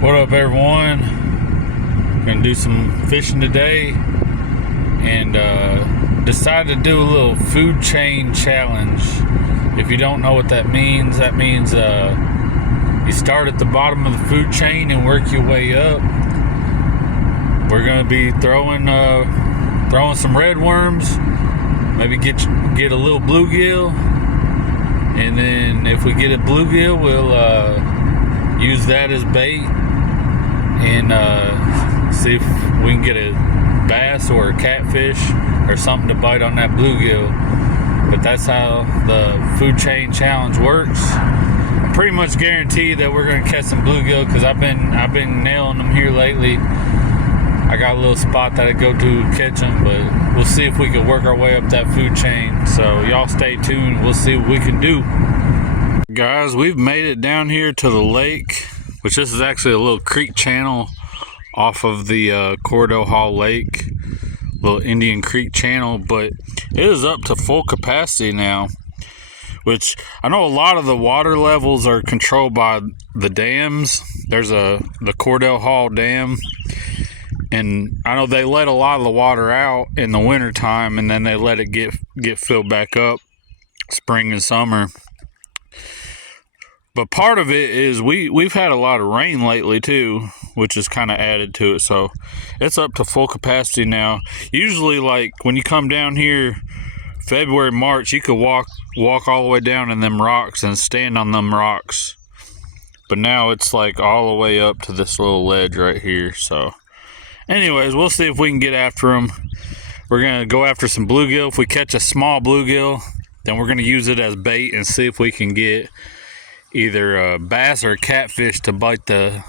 What up, everyone? Gonna do some fishing today and decided to do a little food chain challenge. If you don't know what that means you start at the bottom of the food chain and work your way up. We're gonna be throwing some red worms, maybe get a little bluegill, and then if we get a bluegill, we'll use that as bait and see if we can get a bass or a catfish or something to bite on that bluegill. But that's how the food chain challenge works. I'm pretty much guaranteed that we're gonna catch some bluegill because I've been nailing them here lately. I got a little spot that I go to catch them, but we'll see if we can work our way up that food chain. So y'all stay tuned. We'll see what we can do. Guys, we've made it down here to the lake, which this is actually a little creek channel off of the Cordell Hall Lake, little Indian Creek channel, but it is up to full capacity now, which I know a lot of the water levels are controlled by the dams. There's the Cordell Hall Dam, and I know they let a lot of the water out in the winter time, and then they let it get filled back up spring and summer. But part of it is we've had a lot of rain lately too, which has kind of added to it. So it's up to full capacity now. Usually, like when you come down here February, March, you could walk all the way down in them rocks and stand on them rocks. But now it's like all the way up to this little ledge right here. So anyways, we'll see if we can get after them. We're going to go after some bluegill. If we catch a small bluegill, then we're going to use it as bait and see if we can get either a bass or a catfish to bite the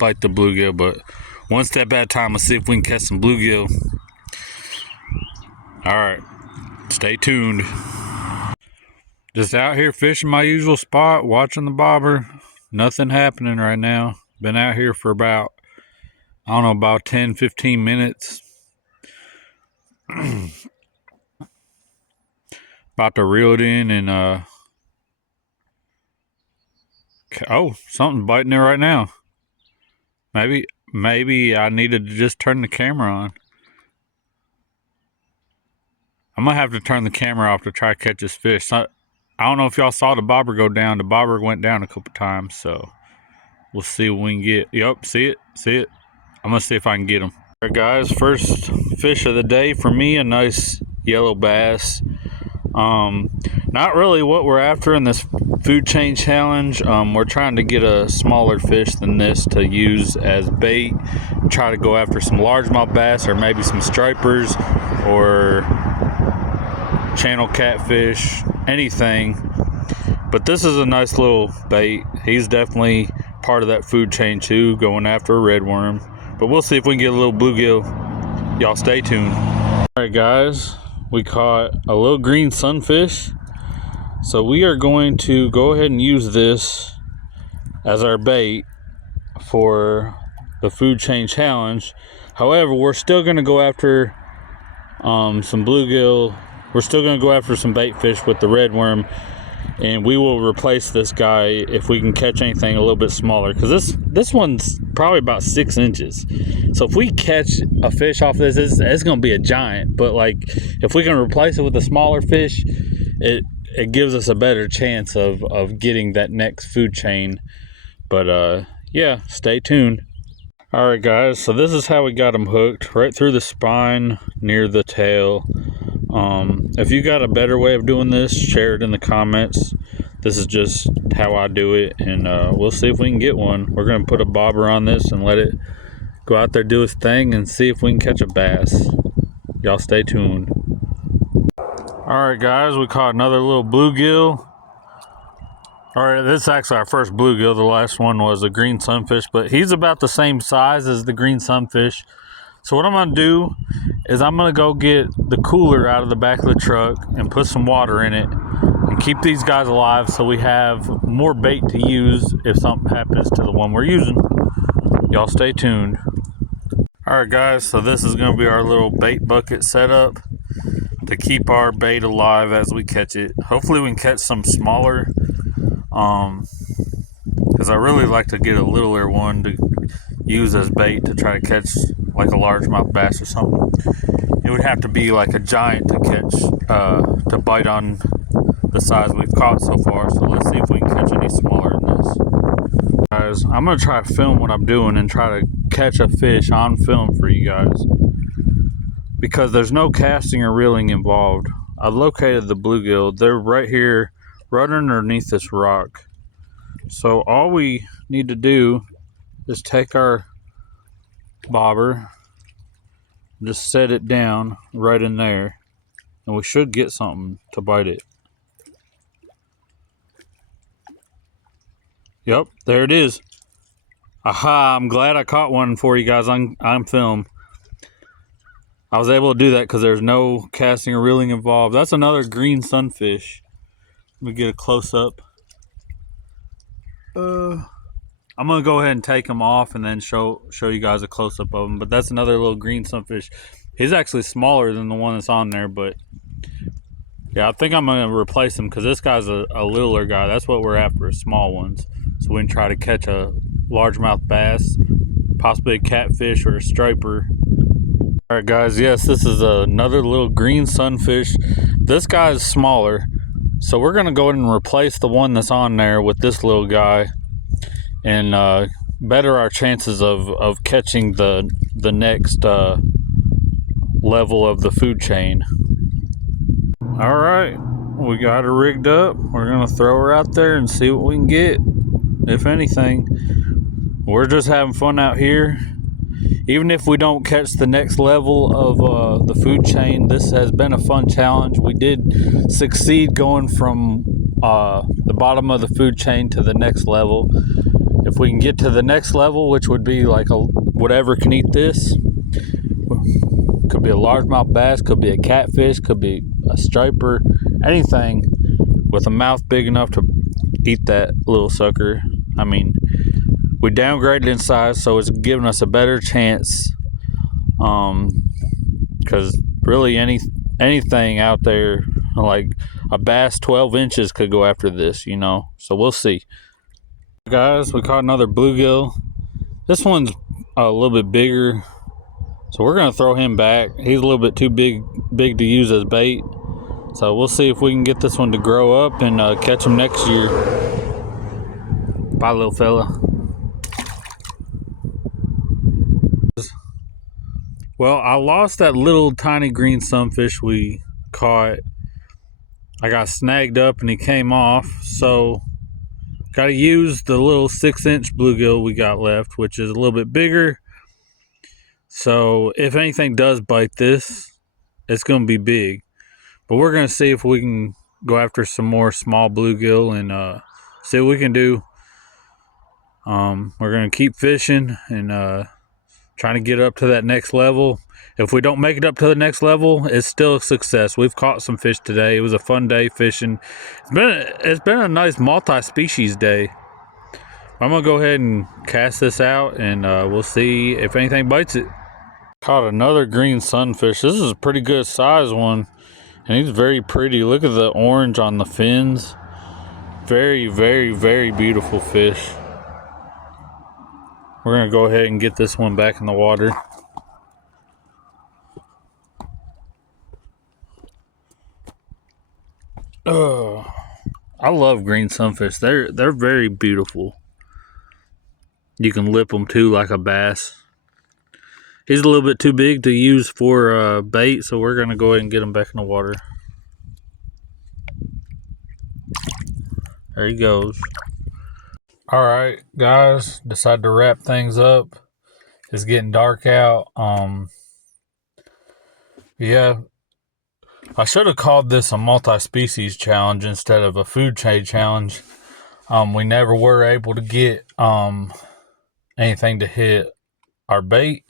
bluegill. But one step at a time, let's see if we can catch some bluegill. All right, stay tuned. Just out here fishing my usual spot, watching the bobber. Nothing happening right now. Been out here for about 10-15 minutes. About to reel it in and oh, something's biting there right now. Maybe I needed to just turn the camera on. I'm gonna have to turn the camera off to try to catch this fish. I don't know if y'all saw the bobber go down. The bobber went down a couple times, so we'll see what we can get. Yup, see it. I'm gonna see if I can get them. All right, guys, first fish of the day for me, a nice yellow bass. Not really what we're after in this food chain challenge. We're trying to get a smaller fish than this to use as bait, try to go after some largemouth bass or maybe some stripers or channel catfish, anything. But this is a nice little bait. He's definitely part of that food chain too, going after a red worm. But we'll see if we can get a little bluegill. Y'all stay tuned. All right, guys, we caught a little green sunfish. So we are going to go ahead and use this as our bait for the food chain challenge. However, we're still going to go after some bluegill. We're still going to go after some bait fish with the red worm, and we will replace this guy if we can catch anything a little bit smaller, because this one's probably about 6 inches. So if we catch a fish off this, it's going to be a giant. But like if we can replace it with a smaller fish, it gives us a better chance of getting that next food chain. But yeah, stay tuned. All right, guys, so this is how we got them hooked, right through the spine near the tail. If you got a better way of doing this, share it in the comments. This is just how I do it, and we'll see if we can get one. We're gonna put a bobber on this and let it go out there, do its thing, and see if we can catch a bass. Y'all stay tuned. All right, guys, we caught another little bluegill. All right, this is actually our first bluegill. The last one was a green sunfish, but he's about the same size as the green sunfish. So what I'm gonna do is I'm gonna go get the cooler out of the back of the truck and put some water in it and keep these guys alive so we have more bait to use if something happens to the one we're using. Y'all stay tuned. All right, guys, so this is gonna be our little bait bucket setup to keep our bait alive as we catch it. Hopefully we can catch some smaller, because I really like to get a littler one to use as bait to try to catch like a largemouth bass or something. It would have to be like a giant to catch, to bite on the size we've caught so far. So let's see if we can catch any smaller than this. Guys, I'm gonna try to film what I'm doing and try to catch a fish on film for you guys, because there's no casting or reeling involved. I've located the bluegill. They're right here, right underneath this rock. So all we need to do is take our bobber, just set it down right in there, and we should get something to bite it. Yep, there it is. Aha, I'm glad I caught one for you guys on film. I was able to do that because there's no casting or reeling involved. That's another green sunfish. Let me get a close-up. I'm gonna go ahead and take him off and then show you guys a close-up of him. But that's another little green sunfish. He's actually smaller than the one that's on there, but yeah, I think I'm gonna replace him because this guy's a littler guy. That's what we're after, is small ones. So we can try to catch a largemouth bass, possibly a catfish or a striper. All right, guys. Yes, this is another little green sunfish. This guy is smaller, so we're gonna go ahead and replace the one that's on there with this little guy, and better our chances of catching the next level of the food chain. All right, we got her rigged up. We're gonna throw her out there and see what we can get, if anything. We're just having fun out here. Even if we don't catch the next level of the food chain, this has been a fun challenge. We did succeed going from the bottom of the food chain to the next level. If we can get to the next level, which would be like whatever can eat this, could be a largemouth bass, could be a catfish, could be a striper, anything with a mouth big enough to eat that little sucker. I mean, we downgraded in size, so it's giving us a better chance, because really anything out there, like a bass 12 inches could go after this, you know. So we'll see. Guys, we caught another bluegill. This one's a little bit bigger, so we're gonna throw him back. He's a little bit too big to use as bait, so we'll see if we can get this one to grow up and catch him next year. Bye, little fella. Well, I lost that little tiny green sunfish we caught. I got snagged up and he came off, so got to use the little 6-inch bluegill we got left, which is a little bit bigger. So if anything does bite this, it's going to be big. But we're going to see if we can go after some more small bluegill and see what we can do. We're going to keep fishing and trying to get up to that next level. If we don't make it up to the next level, it's still a success. We've caught some fish today. It was a fun day fishing. It's been a nice multi-species day. I'm gonna go ahead and cast this out, and we'll see if anything bites it. Caught another green sunfish. This is a pretty good size one, and he's very pretty. Look at the orange on the fins. Very, very, very beautiful fish. We're gonna go ahead and get this one back in the water. I love green sunfish. They're very beautiful. You can lip them too, like a bass. He's a little bit too big to use for bait, so we're gonna go ahead and get him back in the water. There he goes. All right, guys, decided to wrap things up. It's getting dark out. Yeah, I should have called this a multi-species challenge instead of a food chain challenge. We never were able to get anything to hit our bait.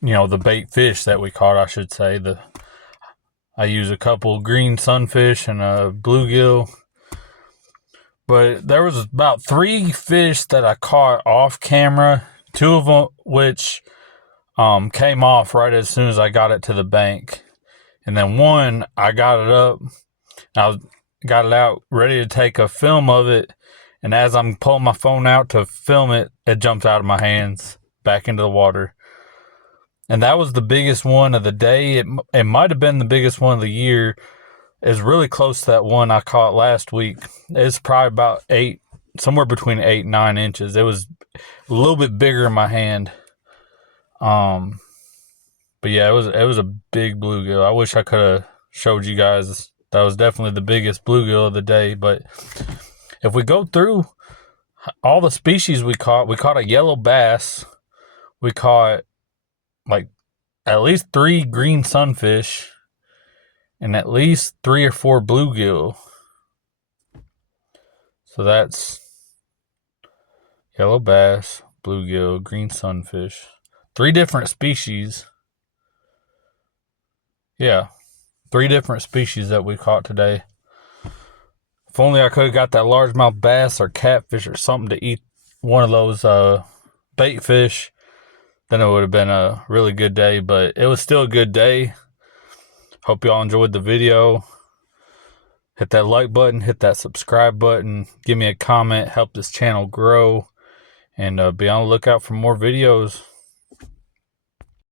You know, the bait fish that we caught, I should say. I used a couple green sunfish and a bluegill. But there was about 3 fish that I caught off camera. 2 of them which came off right as soon as I got it to the bank. And then one, I got it up. I got it out ready to take a film of it. And as I'm pulling my phone out to film it, it jumps out of my hands back into the water. And that was the biggest one of the day. It might have been the biggest one of the year. It's really close to that one I caught last week. It's probably about 8, somewhere between 8 and 9 inches. It was a little bit bigger in my hand. But yeah, it was a big bluegill. I wish I could have showed you guys. That was definitely the biggest bluegill of the day. But if we go through all the species we caught a yellow bass. We caught like at least 3 green sunfish and at least 3 or 4 bluegill. So that's yellow bass, bluegill, green sunfish. 3 different species. Yeah, 3 different species that we caught today. If only I could have got that largemouth bass or catfish or something to eat one of those bait fish, then it would have been a really good day. But it was still a good day. Hope y'all enjoyed the video. Hit that like button, hit that subscribe button, give me a comment, help this channel grow, and be on the lookout for more videos.